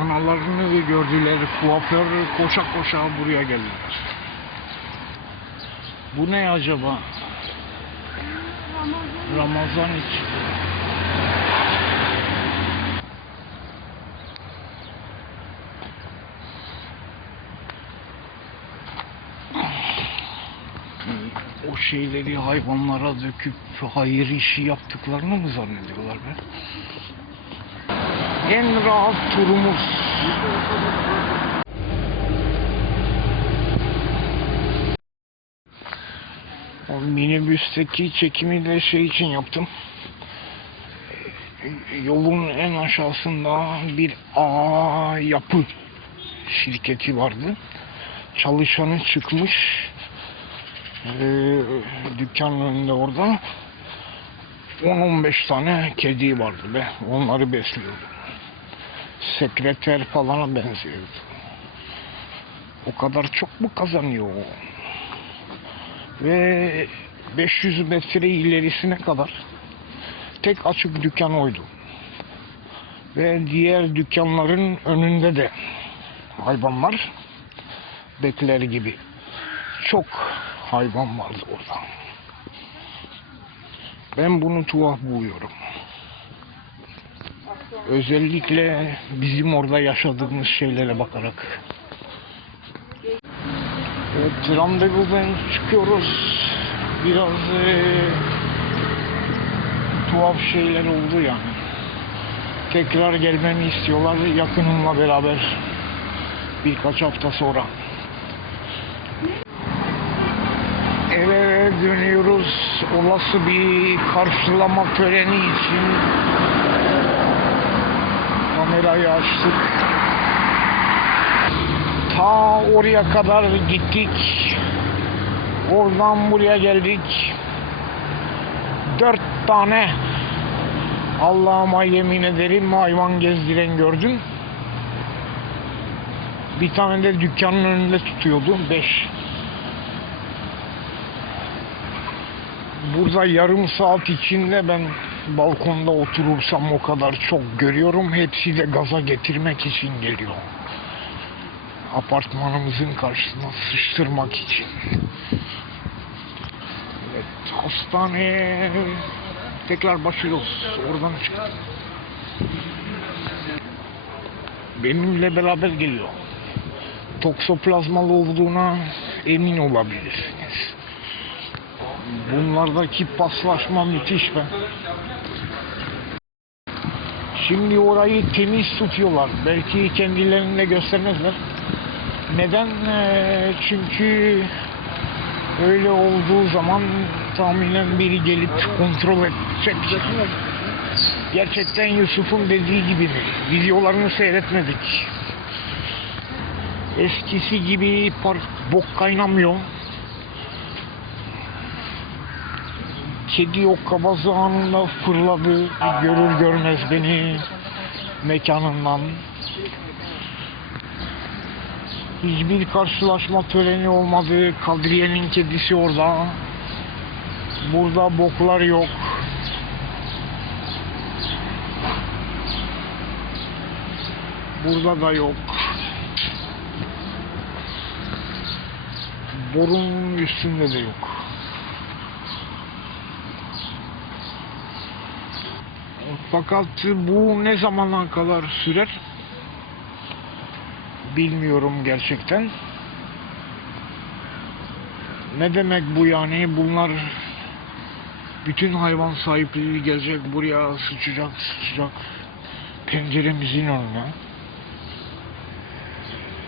Analarını gördüler, kuaför koşa koşa buraya geldiler. Bu ne acaba? Ramazan için. O şeyleri hayvanlara döküp hayır işi yaptıklarını mı zannediyorlar be? En rahat turumuz. O minibüsteki çekimi de şey için yaptım. Yolun en aşağısında bir A yapı şirketi vardı. Çalışanı çıkmış. Ee, dükkanın önünde orada 10-15 tane kedi vardı be. Onları besliyordu. Sekreter falana benziyordu. O kadar çok mu kazanıyor o? Ve 500 metre ilerisine kadar tek açık dükkan oydu. Ve diğer dükkanların önünde de hayvanlar bekler gibi. Çok hayvan vardı orada. Ben bunu tuhaf buluyorum. Özellikle bizim orada yaşadığımız şeylere bakarak. Evet, randevudan çıkıyoruz. Biraz eee, tuhaf şeyler oldu yani. Tekrar gelmemi istiyorlar yakınımla beraber birkaç hafta sonra. Eve dönüyoruz. Olası bir karşılama töreni için kamerayı açtık. Ta oraya kadar gittik. Oradan buraya geldik. Dört tane Allah'ıma yemin ederim hayvan gezdiren gördüm. Bir tane de dükkanın önünde tutuyordu. Beş. Burada yarım saat içinde ben balkonda oturursam o kadar çok görüyorum. Hepsi de gaza getirmek için geliyor. Apartmanımızın karşısına sıçtırmak için. Evet, hastaneye tekrar başlıyoruz. Oradan çıktık. Benimle beraber geliyor. Toksoplazmalı olduğuna emin olabilirsiniz. Bunlardaki paslaşma müthiş be. Şimdi orayı temiz tutuyorlar. Belki kendilerine göstermezler. Neden? Ee, Çünkü öyle olduğu zaman tahminen biri gelip kontrol edecek. Gerçekten Yusuf'un dediği gibi? Videolarını seyretmedik. Eskisi gibi park bok kaynamıyor. Kedi o kabazı anında fırladı. Görür görmez beni mekanından. Hiçbir karşılaşma töreni olmadı. Kadriye'nin kedisi orada. Burada boklar yok. Burada da yok. Borunun üstünde de yok. Fakat bu ne zamana kadar sürer? Bilmiyorum gerçekten. Ne demek bu yani? Bunlar bütün hayvan sahipleri gelecek buraya sıçacak sıçacak penceremizin önüne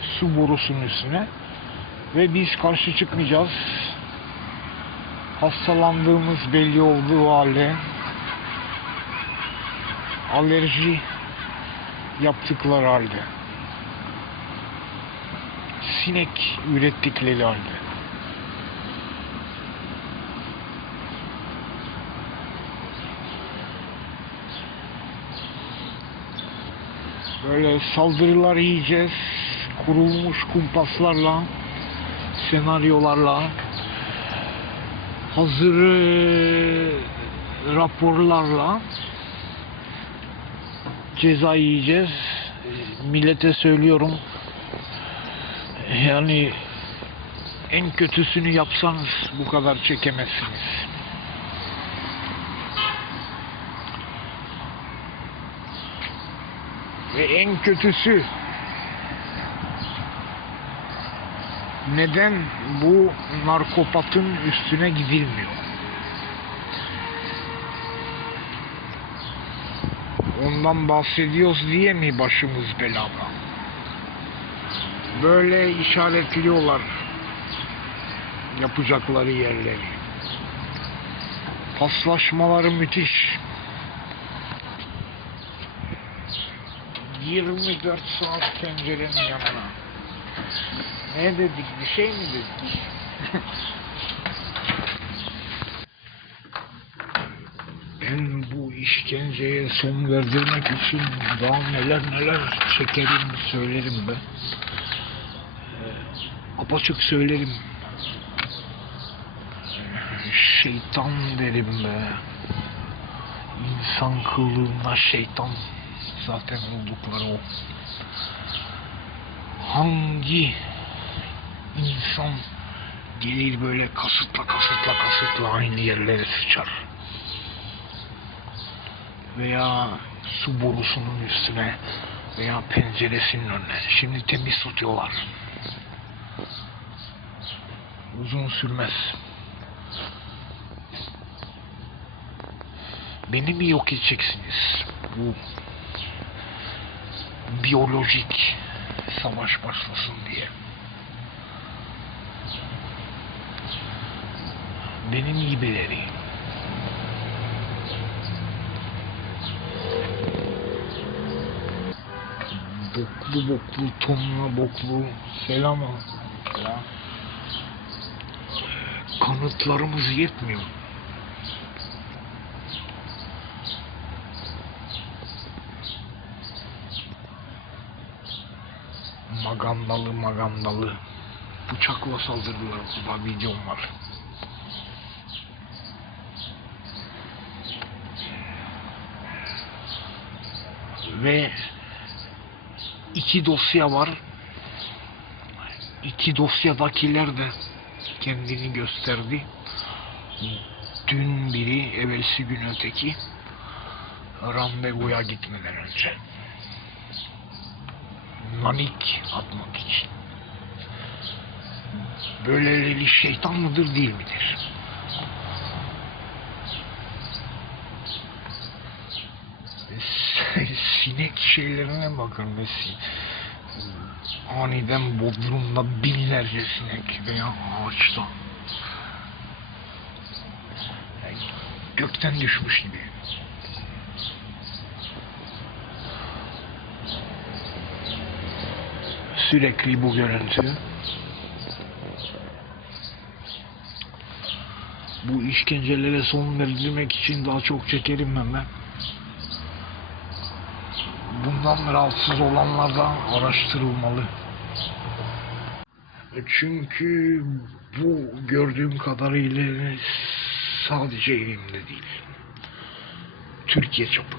su borusunun üstüne ve biz karşı çıkmayacağız. Hastalandığımız belli olduğu halde alerji yaptıkları halde. sinek ürettikleri halde. Böyle saldırılar yiyeceğiz. Kurulmuş kumpaslarla, senaryolarla, hazır e, raporlarla ceza yiyeceğiz. Millete söylüyorum. Yani en kötüsünü yapsanız bu kadar çekemezsiniz. Ve en kötüsü neden bu narkopatın üstüne gidilmiyor? Ondan bahsediyoruz diye mi başımız belada? Böyle işaretliyorlar yapacakları yerleri. Paslaşmaları müthiş. 24 saat pencerenin yanına. Ne dedik? Bir şey mi dedik? ben bu işkenceye son verdirmek için daha neler neler çekerim söylerim be. Ee, apaçık söylerim. Şeytan derim be. İnsan kılığında şeytan zaten oldukları o. Hangi insan gelir böyle kasıtla kasıtla kasıtla aynı yerlere sıçar? Veya su borusunun üstüne veya penceresinin önüne. Şimdi temiz tutuyorlar. Uzun sürmez. Beni mi yok edeceksiniz? Bu biyolojik savaş başlasın diye. Benim gibileri. Boklu boklu, tonla boklu, selam ya. Kanıtlarımız yetmiyor. magandalı magandalı bıçakla saldırdılar burada videom var. Ve iki dosya var. İki dosyadakiler de kendini gösterdi. Dün biri, evvelsi gün öteki randevuya gitmeden önce nanik atmak için. Böyleleri şeytan mıdır değil midir? Sinek şeylerine bakın mesela. Aniden bodrumda binlerce sinek veya ağaçta. Yani gökten düşmüş gibi. sürekli bu görüntü. Bu işkencelere son verilmek için daha çok çekerim ben. Bundan rahatsız olanlar da araştırılmalı. Çünkü bu gördüğüm kadarıyla sadece elimde değil. Türkiye çapı.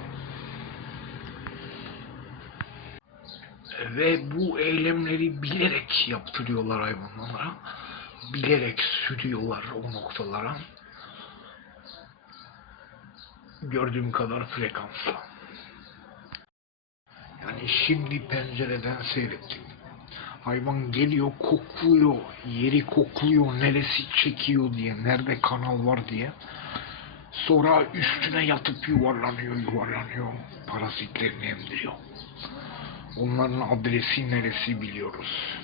ve bu eylemleri bilerek yaptırıyorlar hayvanlara. Bilerek sürüyorlar o noktalara. Gördüğüm kadar frekansla. Yani şimdi pencereden seyrettim. Hayvan geliyor, kokluyor, yeri kokluyor, neresi çekiyor diye, nerede kanal var diye. Sonra üstüne yatıp yuvarlanıyor, yuvarlanıyor, parazitlerini emdiriyor. Onların adresi neresi biliyoruz.